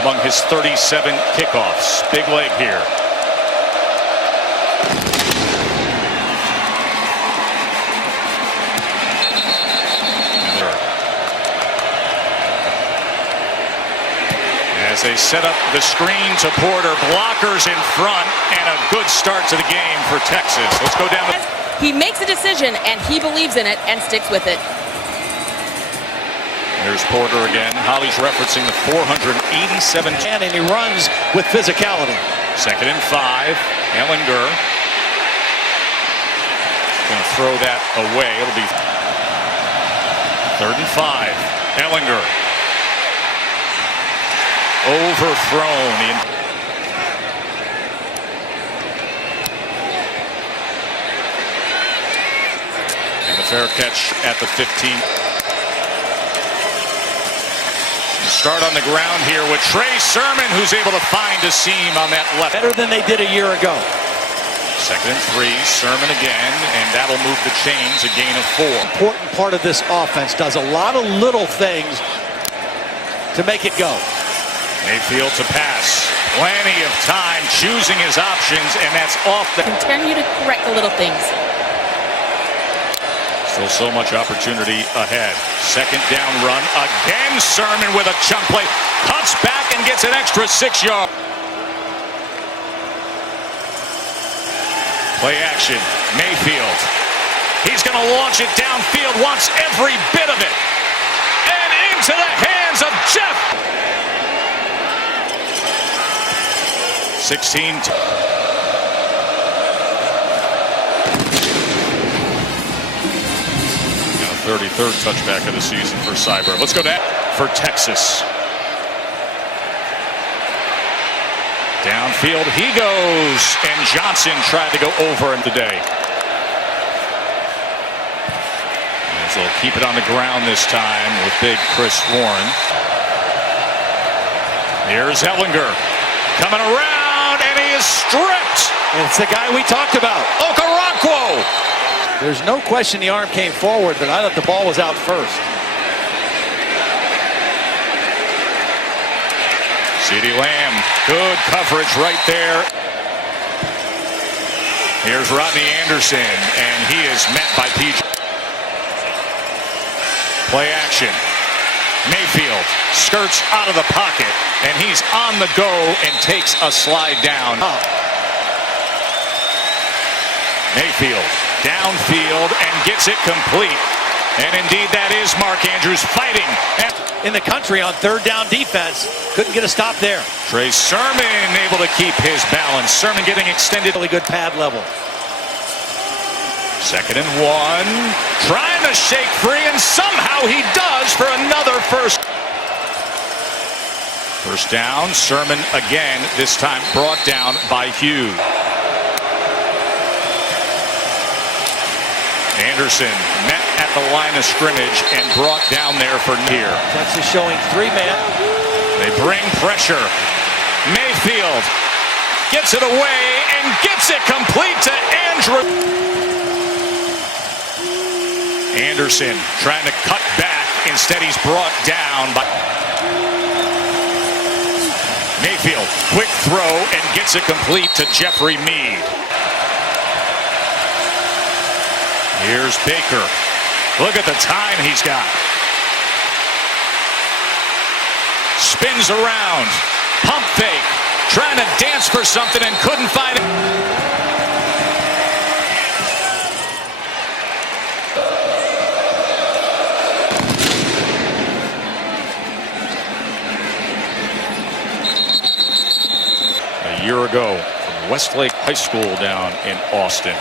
among his 37 kickoffs. Big leg here. As they set up the screen to Porter, blockers in front, and a good start to the game for Texas. Let's go down. He makes a decision, and he believes in it and sticks with it. There's Porter again. Holly's referencing the 487. And he runs with physicality. 2nd and 5. Ehlinger. Going to throw that away. It'll be 3rd and 5. Ehlinger. Overthrown. And the fair catch at the 15. Start on the ground here with Trey Sermon, who's able to find a seam on that left. Better than they did a year ago. 2nd and 3, Sermon again, and that'll move the chains, a gain of 4. Important part of this offense, does a lot of little things to make it go. Mayfield to pass. Plenty of time choosing his options, and that's off the... Continue to correct the little things. Still so much opportunity ahead. 2nd down run. Again, Sermon with a chunk play. Cuts back and gets an extra 6 yards. Play action. Mayfield. He's going to launch it downfield. Wants every bit of it. And into the hands of Jeff. 16. 33rd touchback of the season for Cyber. Let's go back for Texas. Downfield he goes, and Johnson tried to go over him today. As they'll keep it on the ground this time with big Chris Warren. Here's Ehlinger coming around, and he is stripped. And it's the guy we talked about, Okoronkwo. There's no question the arm came forward, but I thought the ball was out first. CeeDee Lamb, good coverage right there. Here's Rodney Anderson, and he is met by PJ. Play action. Mayfield skirts out of the pocket, and he's on the go and takes a slide down. Mayfield downfield and gets it complete. And indeed, that is Mark Andrews fighting. In the country on 3rd down defense. Couldn't get a stop there. Trey Sermon able to keep his balance. Sermon getting extended. Really good pad level. 2nd and 1. Trying to shake free, and somehow he does for another first. First down. Sermon again, this time brought down by Hughes. Anderson met at the line of scrimmage and brought down there for here. Texas showing 3-man. They bring pressure. Mayfield gets it away and gets it complete to Andrew. Anderson trying to cut back. Instead, he's brought down by Mayfield. Quick throw and gets it complete to Jeffrey Mead. Here's Baker. Look at the time he's got. Spins around. Pump fake. Trying to dance for something and couldn't find it. A year ago from Westlake High School down in Austin.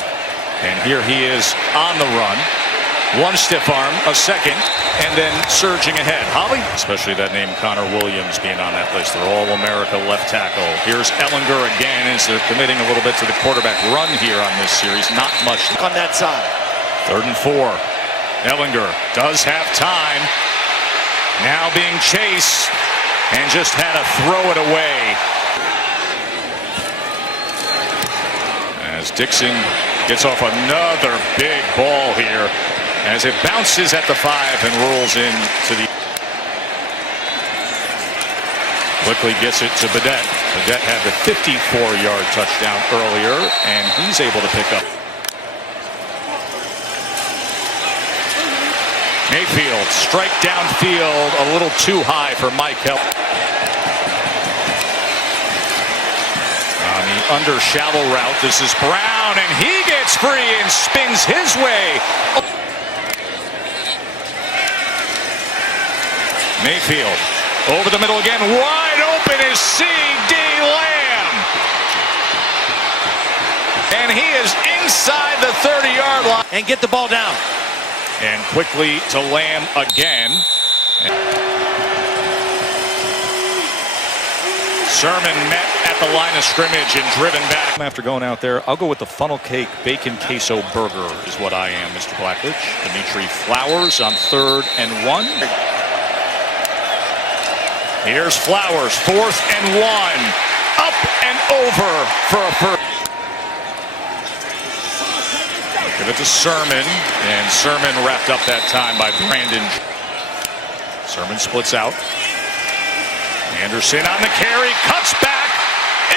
And here he is on the run. One stiff arm, a second, and then surging ahead. Holly? Especially that name Connor Williams being on that list. They're All-America left tackle. Here's Ehlinger again as they're committing a little bit to the quarterback run here on this series. Not much on that side. 3rd and 4. Ehlinger does have time. Now being chased and just had to throw it away. As Dixon gets off another big ball here as it bounces at the 5 and rolls into the Quickly gets it to Badette. Badette had the 54-yard touchdown earlier, and he's able to pick up. Mayfield, strike downfield, a little too high for Michael. On the under shallow route, this is Brown, and he gets free and spins his way. Mayfield, over the middle again, wide open is C.D. Lamb. And he is inside the 30-yard line. And get the ball down. And quickly to Lamb again. Sermon met at the line of scrimmage and driven back. After going out there, I'll go with the funnel cake bacon queso burger is what I am, Mr. Blackledge. Dimitri Flowers on 3rd and 1. Here's Flowers, 4th and 1. Up and over for a first. Give it to Sermon, and Sermon wrapped up that time by Brandon. Sermon splits out. Anderson on the carry, cuts back,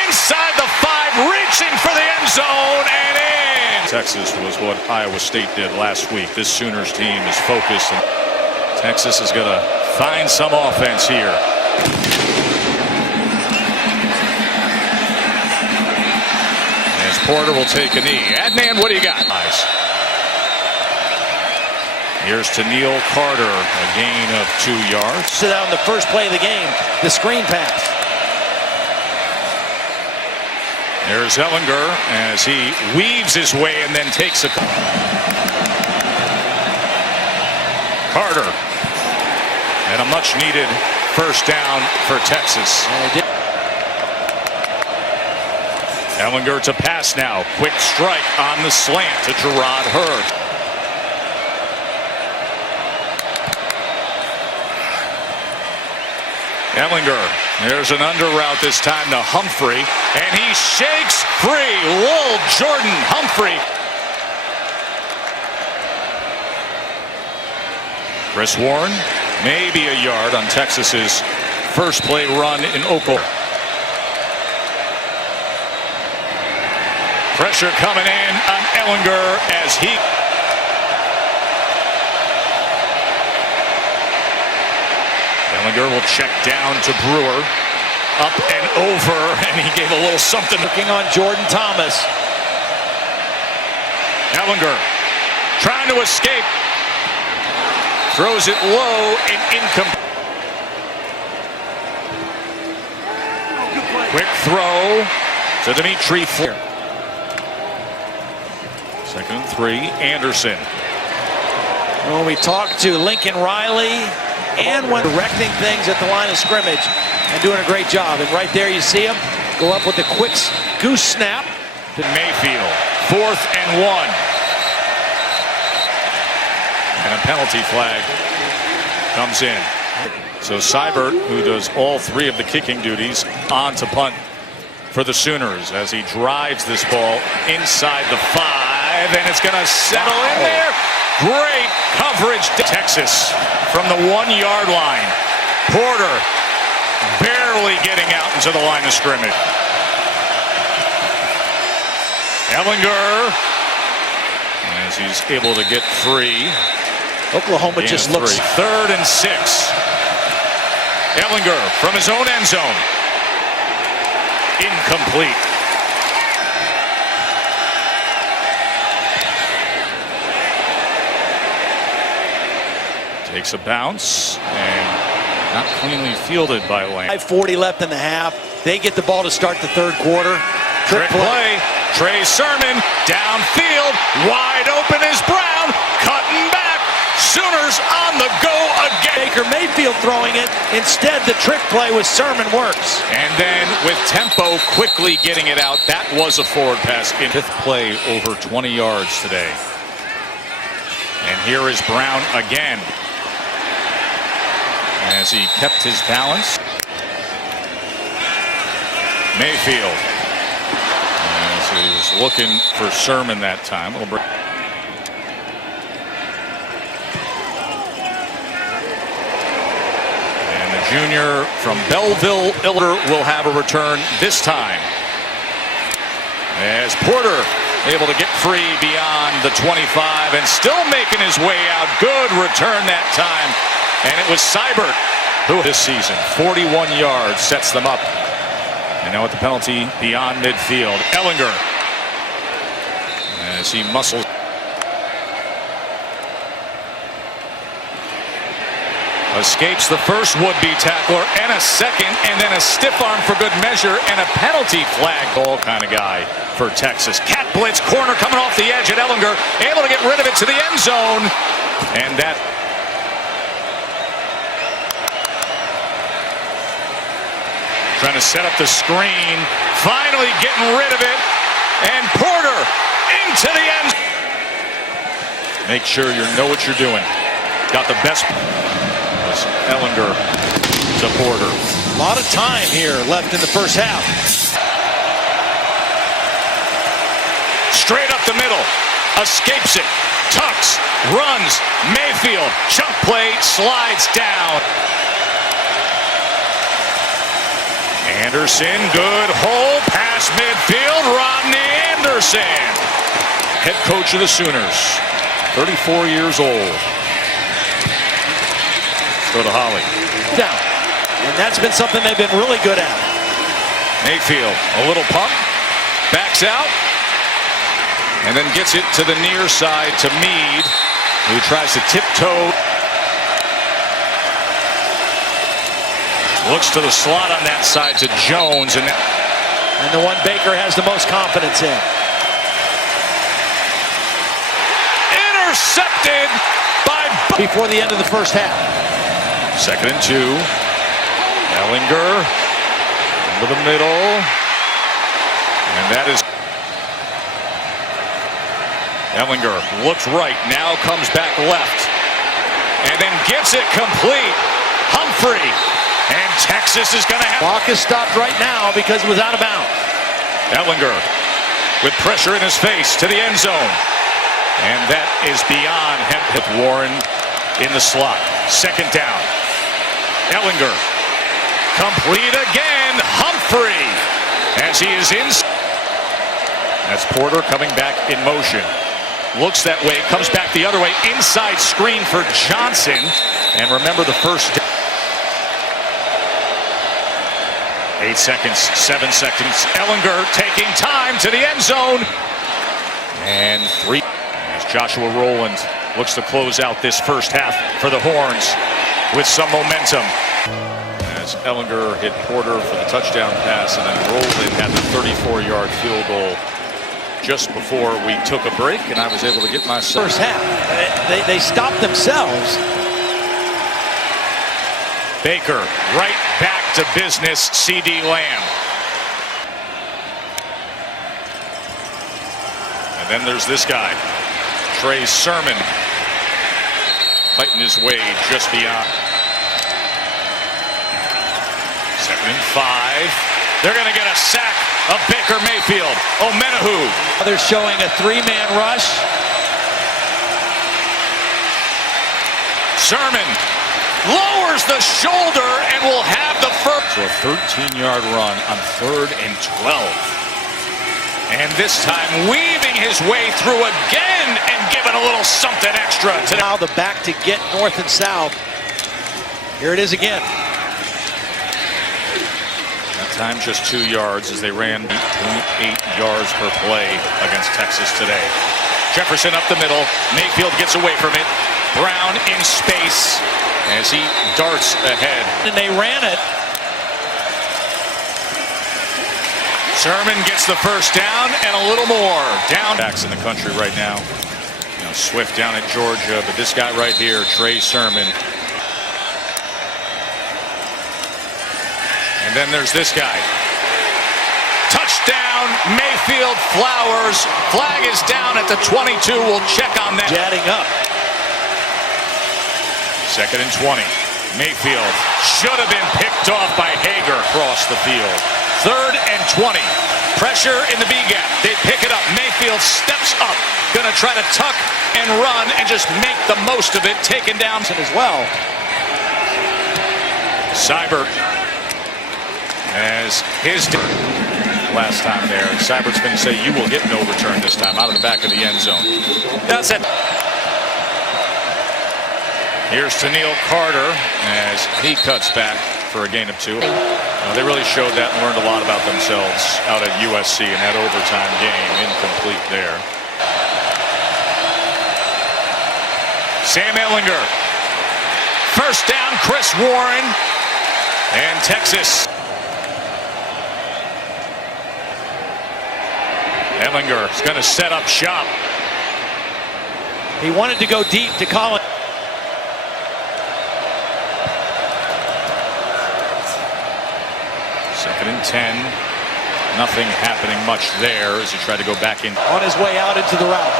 inside the 5, reaching for the end zone, and in! Texas was what Iowa State did last week. This Sooners team is focused, and Texas is going to find some offense here. As Porter will take a knee. Adnan, what do you got? Here's to Neil Carter, a gain of 2 yards. Sit out in the first play of the game, the screen pass. There's Ellinger as he weaves his way and then takes a... Carter. And a much-needed first down for Texas. Ellinger to pass now. Quick strike on the slant to Gerard Hurd. Ellinger, there's an under route this time to Humphrey, and he shakes free. Lil Jordan Humphrey. Chris Warren, maybe a yard on Texas's first play run in Oklahoma. Pressure coming in on Ellinger as he... Ellinger will check down to Brewer. Up and over, and he gave a little something. Looking on Jordan Thomas. Ellinger trying to escape. Throws it low and incomplete. Quick throw to Dimitri Flowers. 2nd and 3, Anderson. When we talked to Lincoln Riley, and when directing things at the line of scrimmage and doing a great job. And right there you see him go up with the quick goose snap. To Mayfield, 4th and 1. And a penalty flag comes in. So Seibert, who does all 3 of the kicking duties, on to punt for the Sooners as he drives this ball inside the 5, and it's going to settle in there. Great coverage. Texas from the 1-yard line. Porter barely getting out into the line of scrimmage. Ellinger as he's able to get free. Oklahoma just looks... 3rd and 6. Ellinger from his own end zone. Incomplete. Takes a bounce and not cleanly fielded by Lamb. 5:40 left in the half. They get the ball to start the 3rd quarter. Trick play. Trey Sermon downfield. Wide open is Brown. Cutting back. Sooners on the go again. Baker Mayfield throwing it. Instead, the trick play with Sermon works. And then with tempo quickly getting it out. That was a forward pass. In 5th play over 20 yards today. And here is Brown again. As he kept his balance. Mayfield. As he was looking for Sermon that time. And the junior from Belleville, Illinois, will have a return this time. As Porter able to get free beyond the 25 and still making his way out. Good return that time. And it was Seibert who this season, 41 yards, sets them up. And now with the penalty beyond midfield, Ellinger, as he muscles. Escapes the first would-be tackler and a second, and then a stiff arm for good measure and a penalty flag. Ball kind of guy for Texas. Cat blitz, corner coming off the edge at Ellinger, able to get rid of it to the end zone. And that trying to set up the screen, finally getting rid of it, and Porter into the end. Make sure you know what you're doing. Got the best. Ellinger to Porter. A lot of time here left in the first half. Straight up the middle, escapes it, tucks, runs, Mayfield, chunk play, slides down. Anderson, good hole, past midfield, Rodney Anderson. Head coach of the Sooners, 34 years old. Go to Holly. Down. And that's been something they've been really good at. Mayfield, a little pump, backs out, and then gets it to the near side to Meade, who tries to tiptoe. Looks to the slot on that side to Jones. And the one Baker has the most confidence in. Intercepted by before the end of the first half. 2nd and 2. Ellinger into the middle. And that is Ellinger looks right, now comes back left. And then gets it complete. Humphrey. And Texas is going to have. Clock is stopped right now because it was out of bounds. Ellinger with pressure in his face to the end zone. And that is beyond him. With Warren in the slot. 2nd down. Ellinger, complete again, Humphrey, as he is in. That's Porter coming back in motion. Looks that way, comes back the other way, inside screen for Johnson. And remember the first 8 seconds, 7 seconds. Ellinger taking time to the end zone. And 3. As Joshua Rowland looks to close out this first half for the Horns with some momentum. As Ellinger hit Porter for the touchdown pass, and then Rowland had the 34-yard field goal just before we took a break, and I was able to get my first half. They stopped themselves. Baker right back to business. C.D. Lamb. And then there's this guy, Trey Sermon, fighting his way just beyond. 2nd and 5. They're going to get a sack of Baker Mayfield. Omenahu. They're showing a 3-man rush. Sermon lowers the shoulder and will have the first. So a 13-yard run on 3rd and 12. And this time weaving his way through again and giving a little something extra to now the back to get north and south. Here it is again. That time just 2 yards as they ran 8.8 yards per play against Texas today. Jefferson up the middle. Mayfield gets away from it. Brown in space as he darts ahead. And they ran it. Sermon gets the first down and a little more. Down backs in the country right now. You know, Swift down at Georgia, but this guy right here, Trey Sermon. And then there's this guy. Touchdown, Mayfield, Flowers. Flag is down at the 22. We'll check on that. Jetting up. 2nd and 20. Mayfield should have been picked off by Hager across the field. 3rd and 20. Pressure in the B gap. They pick it up. Mayfield steps up. Going to try to tuck and run and just make the most of it. Taken down as well. Seibert as his last time there. Seibert's going to say you will get no return this time out of the back of the end zone. That's it. Here's to Neil Carter as he cuts back for a gain of 2. They really showed that and learned a lot about themselves out at USC in that overtime game. Incomplete there. Sam Ehlinger. First down, Chris Warren. And Texas. Ehlinger is going to set up shop. He wanted to go deep to Collins. Second and 10. Nothing happening much there as he tried to go back in. On his way out into the route.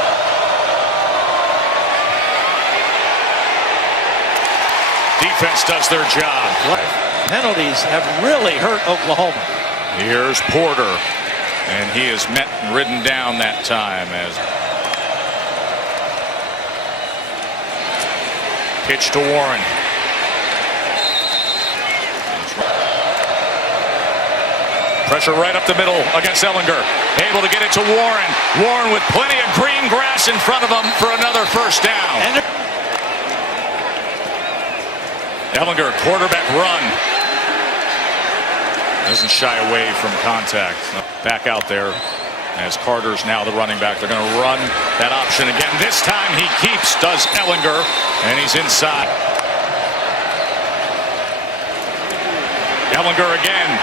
Defense does their job. Penalties have really hurt Oklahoma. Here's Porter. And he is met and ridden down that time as pitch to Warren. Pressure right up the middle against Ehlinger. Able to get it to Warren. Warren with plenty of green grass in front of him for another first down. Ehlinger, quarterback run. Doesn't shy away from contact. Back out there as Carter's now the running back. They're going to run that option again. This time he keeps, does Ehlinger, and he's inside. Ehlinger again.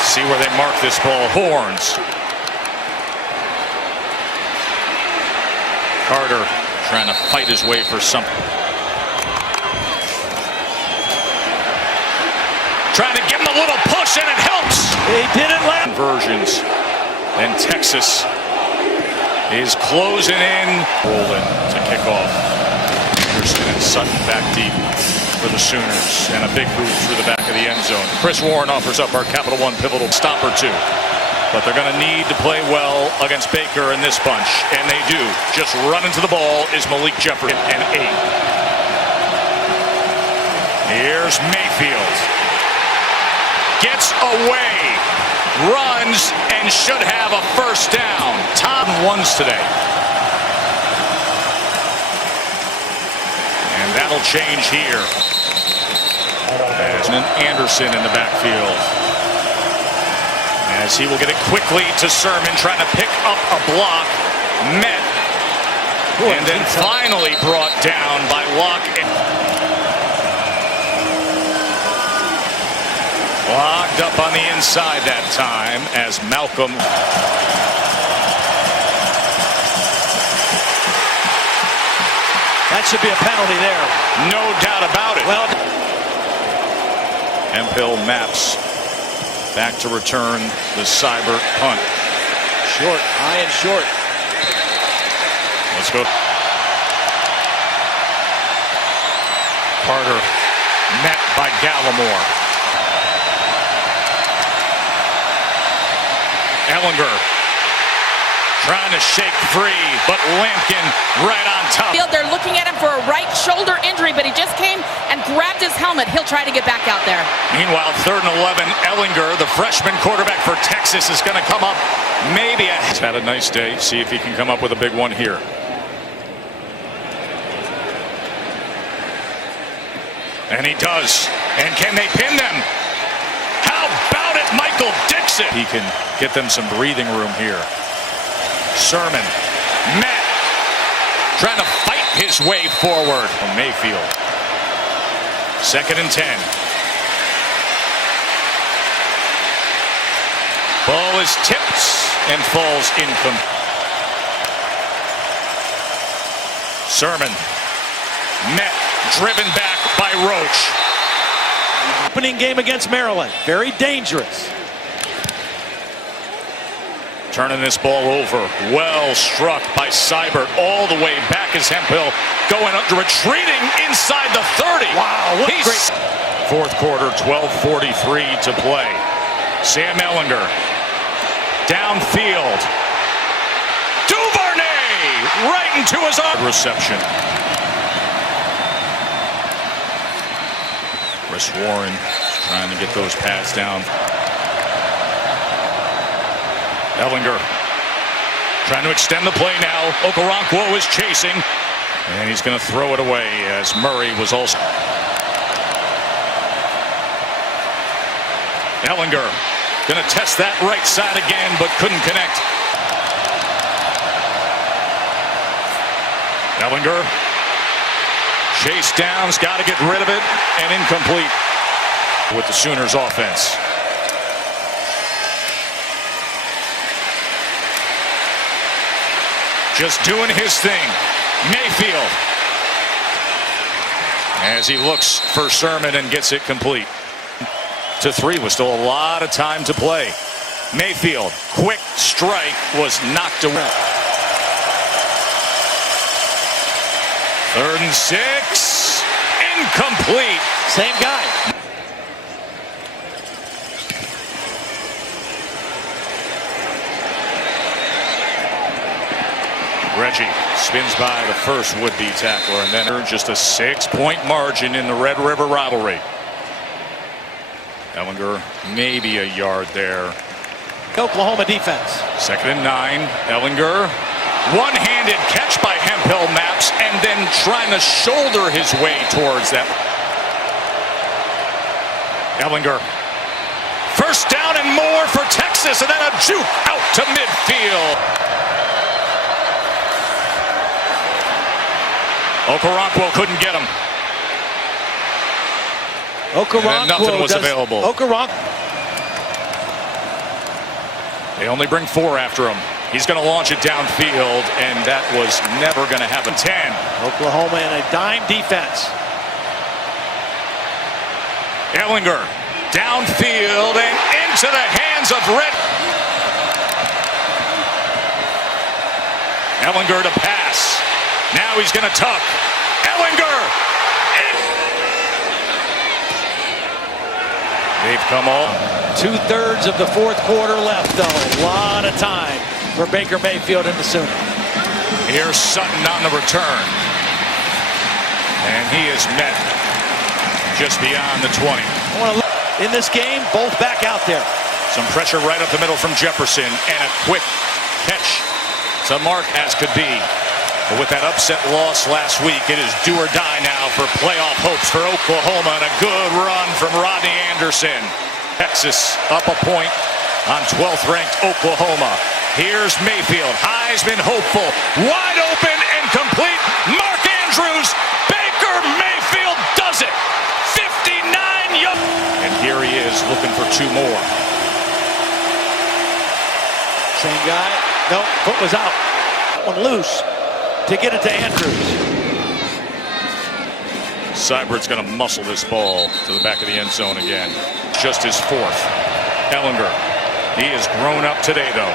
See where they mark this ball. Horns. Carter trying to fight his way for something. Trying to give him a little push, and it helps. He didn't let conversions. And Texas is closing in. Rolling to kick off. Anderson and Sutton back deep for the Sooners. And a big move through the back of the end zone. Chris Warren offers up our Capital One pivotal stop or 2. But they're going to need to play well against Baker in this bunch. And they do. Just running to the ball is Malik Jefferson and 8. Here's Mayfield. Gets away, runs, and should have a first down. Tom ones today. And that'll change here. As Anderson in the backfield. As he will get it quickly to Sermon, trying to pick up a block. Met. And then finally brought down by Locke. Locked up on the inside that time as Malcolm. That should be a penalty there. No doubt about it. Well, Hemphill maps back to return the Seibert punt. Short, high and short. Let's go. Carter met by Gallimore. Ehlinger trying to shake free, but Lampkin right on top. They're looking at him for a right shoulder injury, but he just came and grabbed his helmet. He'll try to get back out there. Meanwhile, 3rd and 11, Ehlinger, the freshman quarterback for Texas, is going to come up maybe. He's had a nice day. See if he can come up with a big one here. And he does. And can they pin them? How about it, Michael Dixon? He can get them some breathing room here. Sermon, met, trying to fight his way forward. Mayfield, 2nd and 10. Ball is tipped and falls incomplete. Sermon, met, driven back by Roach. Opening game against Maryland, very dangerous. Turning this ball over, well struck by Seibert all the way back as Hemphill going up, retreating inside the 30. Wow, what great. 4th quarter, 12:43 to play. Sam Ehlinger, downfield. Duvernay, right into his arm. Reception. Chris Warren trying to get those pads down. Ellinger trying to extend the play now. Okoronkwo is chasing, and he's going to throw it away as Murray was also. Ellinger going to test that right side again, but couldn't connect. Ellinger, chase downs, got to get rid of it, and incomplete with the Sooners offense. Just doing his thing. Mayfield, as he looks for Sermon and gets it complete. To 3 with still a lot of time to play. Mayfield, quick strike, was knocked away. 3rd and 6, incomplete. Same guy. Reggie spins by the first would-be tackler, and then just a 6-point margin in the Red River rivalry. Ellinger maybe a yard there. Oklahoma defense. 2nd and 9. Ellinger, one-handed catch by Hemphill Maps, and then trying to shoulder his way towards that. Ellinger, 1st down and more for Texas, and then a juke out to midfield. Okoronkwo couldn't get him. Nothing was available. They only bring 4 after him. He's going to launch it downfield, and that was never going to happen. 10. Oklahoma in a dime defense. Ellinger downfield and into the hands of Red. Ellinger to pass. Now he's going to tuck. Ellinger. They've come all. 2/3 of the 4th quarter left, though. A lot of time for Baker Mayfield and the Sooners. Here's Sutton on the return. And he is met just beyond the 20. In this game, both back out there. Some pressure right up the middle from Jefferson, and a quick catch to mark as could be. But with that upset loss last week, it is do or die now for playoff hopes for Oklahoma, and a good run from Rodney Anderson. Texas up a point on 12th ranked Oklahoma. Here's Mayfield, Heisman hopeful, wide open and complete. Mark Andrews, Baker Mayfield does it. 59 yards. And here he is looking for 2 more. Same guy. No, foot was out. That one loose to get it to Andrews. Seibert's going to muscle this ball to the back of the end zone again. Just his 4th. Ellinger, he has grown up today, though.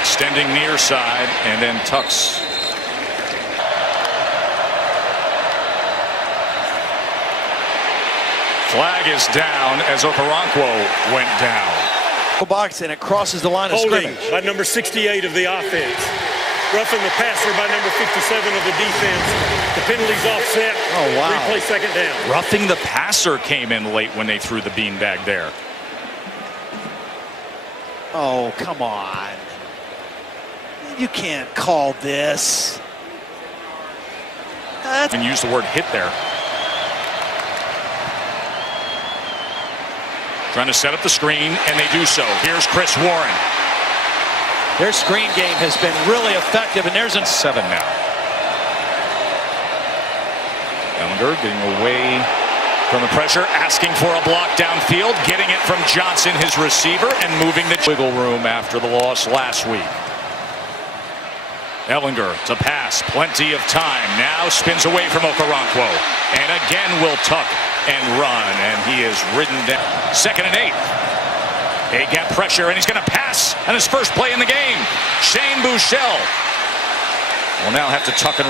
Extending near side and then tucks. Flag is down as Okoronkwo went down. Box, and it crosses the line of scrimmage. By number 68 of the offense. Roughing the passer by number 57 of the defense. The penalty's offset. Oh, wow. Replay 2nd down. Roughing the passer came in late when they threw the beanbag there. Oh, come on. You can't call this. And use the word hit there. Trying to set up the screen, and they do so. Here's Chris Warren. Their screen game has been really effective, and there's a 7 now. Ellinger getting away from the pressure, asking for a block downfield, getting it from Johnson, his receiver, and moving the wiggle room after the loss last week. Ellinger to pass, plenty of time. Now spins away from Okoronkwo, and again will tuck and run, and he is ridden down. 2nd and 8. A-gap pressure, and he's going to pass on his first play in the game. Shane Buechele will now have to tuck and.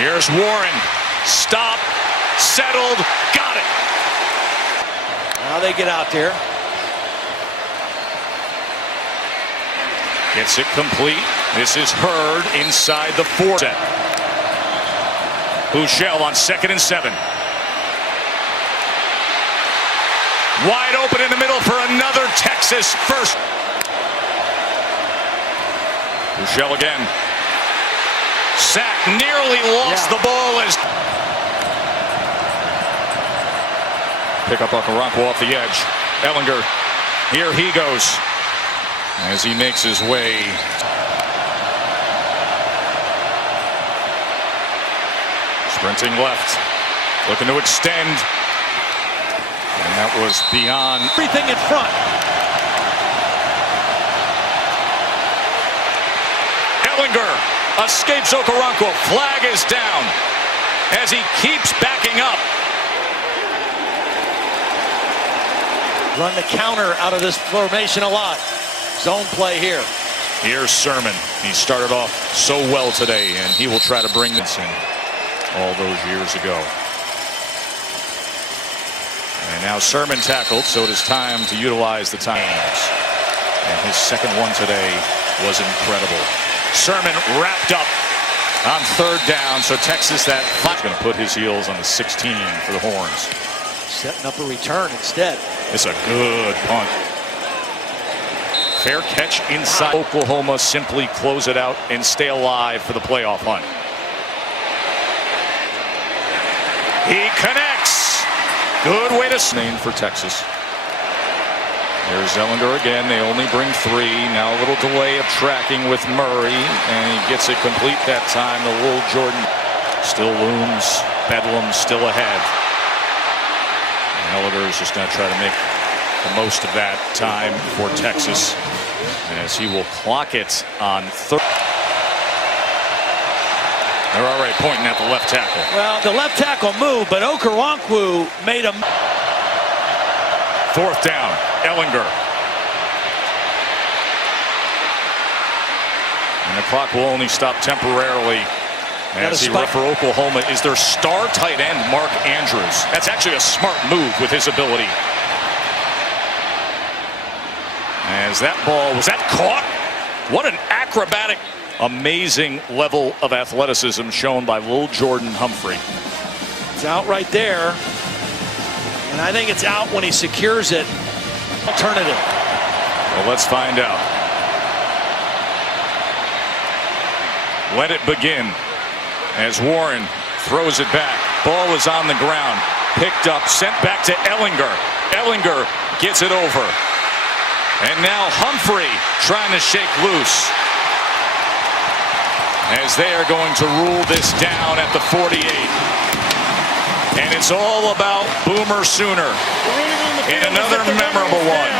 Here's Warren. Stop, settled, got it. Now they get out there. Gets it complete. This is Hurd inside the 4 set. Bouchel on 2nd and 7. Wide open in the middle for another Texas first. Bouchel again. Sack, nearly lost the ball as pick up Okoronkwo off the edge. Ellinger, here he goes as he makes his way. Sprinting left, looking to extend, and that was beyond everything in front. Ellinger escapes Okoronkwo. Flag is down as he keeps backing up. Run the counter out of this formation a lot. Zone play here. Here's Sermon. He started off so well today, and he will try to bring this in all those years ago. And now Sermon tackled, so it is time to utilize the times. And his second one today was incredible. Sermon wrapped up on 3rd down, so Texas that going to put his heels on the 16 for the Horns. Setting up a return instead. It's a good punt. Fair catch inside. Oklahoma simply close it out and stay alive for the playoff hunt. He connects. Good way to name for Texas. There's Ellinger again. They only bring 3. Now a little delay of tracking with Murray, and he gets it complete that time. The Will Jordan still looms. Bedlam still ahead. Ellinger is just going to try to make the most of that time for Texas as he will clock it on 3rd. They're already pointing at the left tackle. Well, the left tackle moved, but Okoronkwo made a 4th down. Ellinger. And the clock will only stop temporarily as he for Oklahoma is their star tight end, Mark Andrews. That's actually a smart move with his ability. As that ball, was that caught? What an acrobatic, amazing level of athleticism shown by Lil Jordan Humphrey. It's out right there. And I think it's out when he secures it. Alternative. Well, let's find out. Let it begin as Warren throws it back. Ball is on the ground. Picked up, sent back to Ellinger. Ellinger gets it over. And now Humphrey trying to shake loose. As they are going to rule this down at the 48. And it's all about Boomer Sooner in another memorable one.